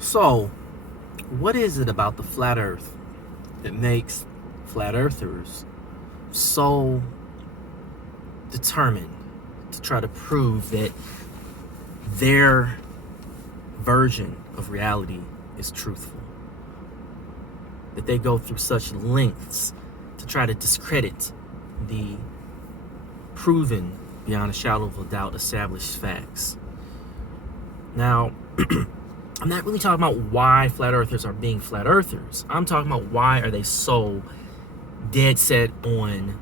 So, what is it about the flat earth that makes flat earthers so determined to try to prove that their version of reality is truthful? That they go through such lengths to try to discredit the proven, beyond a shadow of a doubt, established facts. Now, I'm not really talking about why flat earthers are being flat earthers. I'm talking about why are they so dead set on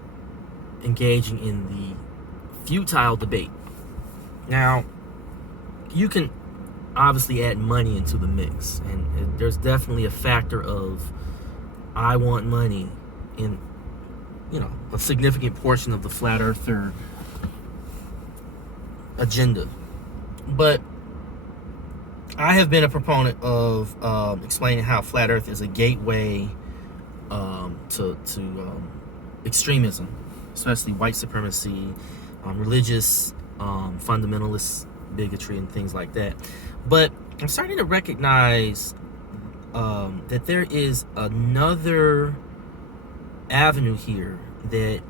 engaging in the futile debate. Now, you can obviously add money into the mix, and there's definitely a factor of I want money in, a significant portion of the flat earther agenda. But I have been a proponent of explaining how flat earth is a gateway to extremism, especially white supremacy, religious fundamentalist bigotry, and things like that. But I'm starting to recognize that there is another avenue here that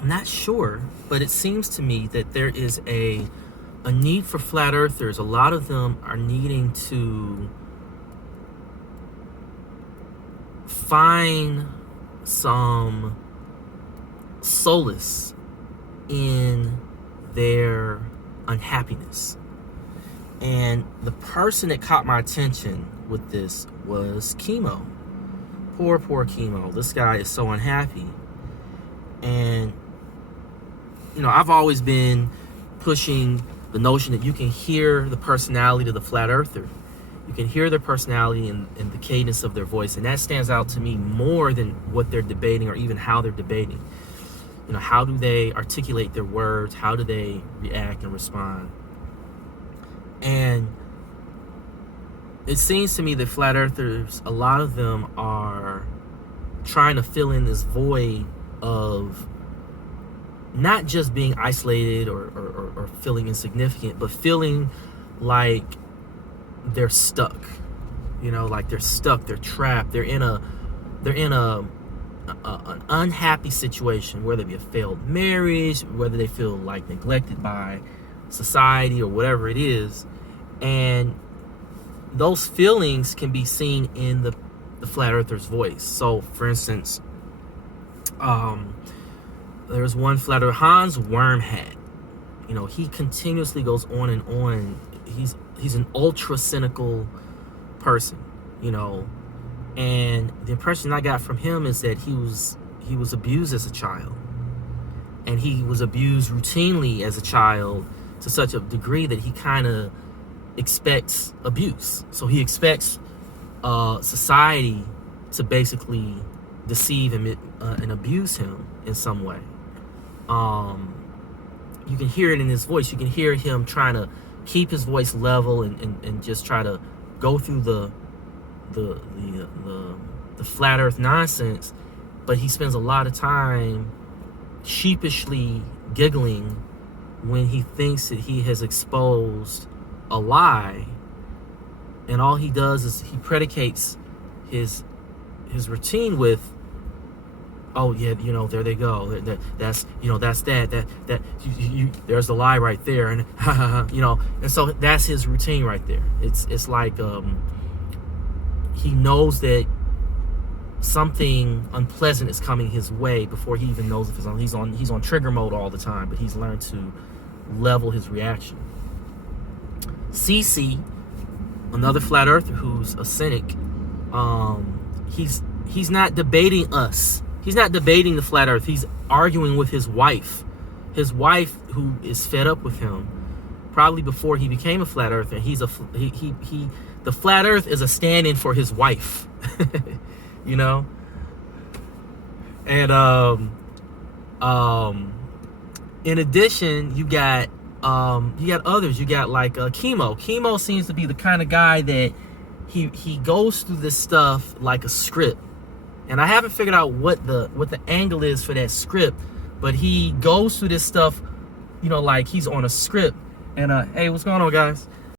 I'm not sure, but it seems to me that there is a need for flat earthers. A lot of them are needing to find some solace in their unhappiness. And the person that caught my attention with this was Chemo. Poor Chemo. This guy is so unhappy. And, I've always been pushing the notion that you can hear the personality of the flat earther. You can hear their personality and the cadence of their voice. And that stands out to me more than what they're debating or even how they're debating. How do they articulate their words? How do they react and respond? And it seems to me that flat earthers, a lot of them are trying to fill in this void of not just being isolated or feeling insignificant, but feeling like they're stuck. Like they're stuck, they're trapped, they're in an unhappy situation, whether it be a failed marriage, whether they feel like neglected by society or whatever it is. And those feelings can be seen in the flat earther's voice. So, for instance, there's one flat earther, Hans Wormhat. He continuously goes on and on. He's an ultra cynical person, and the impression I got from him is that he was abused as a child, and he was abused routinely as a child to such a degree that he kind of expects abuse. So he expects society to basically deceive him and abuse him in some way. You can hear it in his voice. You can hear him trying to keep his voice level and just try to go through the flat earth nonsense, but he spends a lot of time sheepishly giggling when he thinks that he has exposed a lie, and all he does is he predicates his routine with, oh yeah, there they go, that's that there's the lie right there, and and so that's his routine right there. It's like he knows that something unpleasant is coming his way before he even knows if it's on. He's on trigger mode all the time, but he's learned to level his reaction. CC, another flat earther who's a cynic, he's not debating us. He's not debating the flat earth. He's arguing with his wife. His wife, who is fed up with him, probably before he became a flat earther. The flat earth is a stand-in for his wife. And in addition, you got others. You got like Chemo. Chemo seems to be the kind of guy that he goes through this stuff like a script. And I haven't figured out what the angle is for that script, but he goes through this stuff, like he's on a script. And hey, what's going on, guys?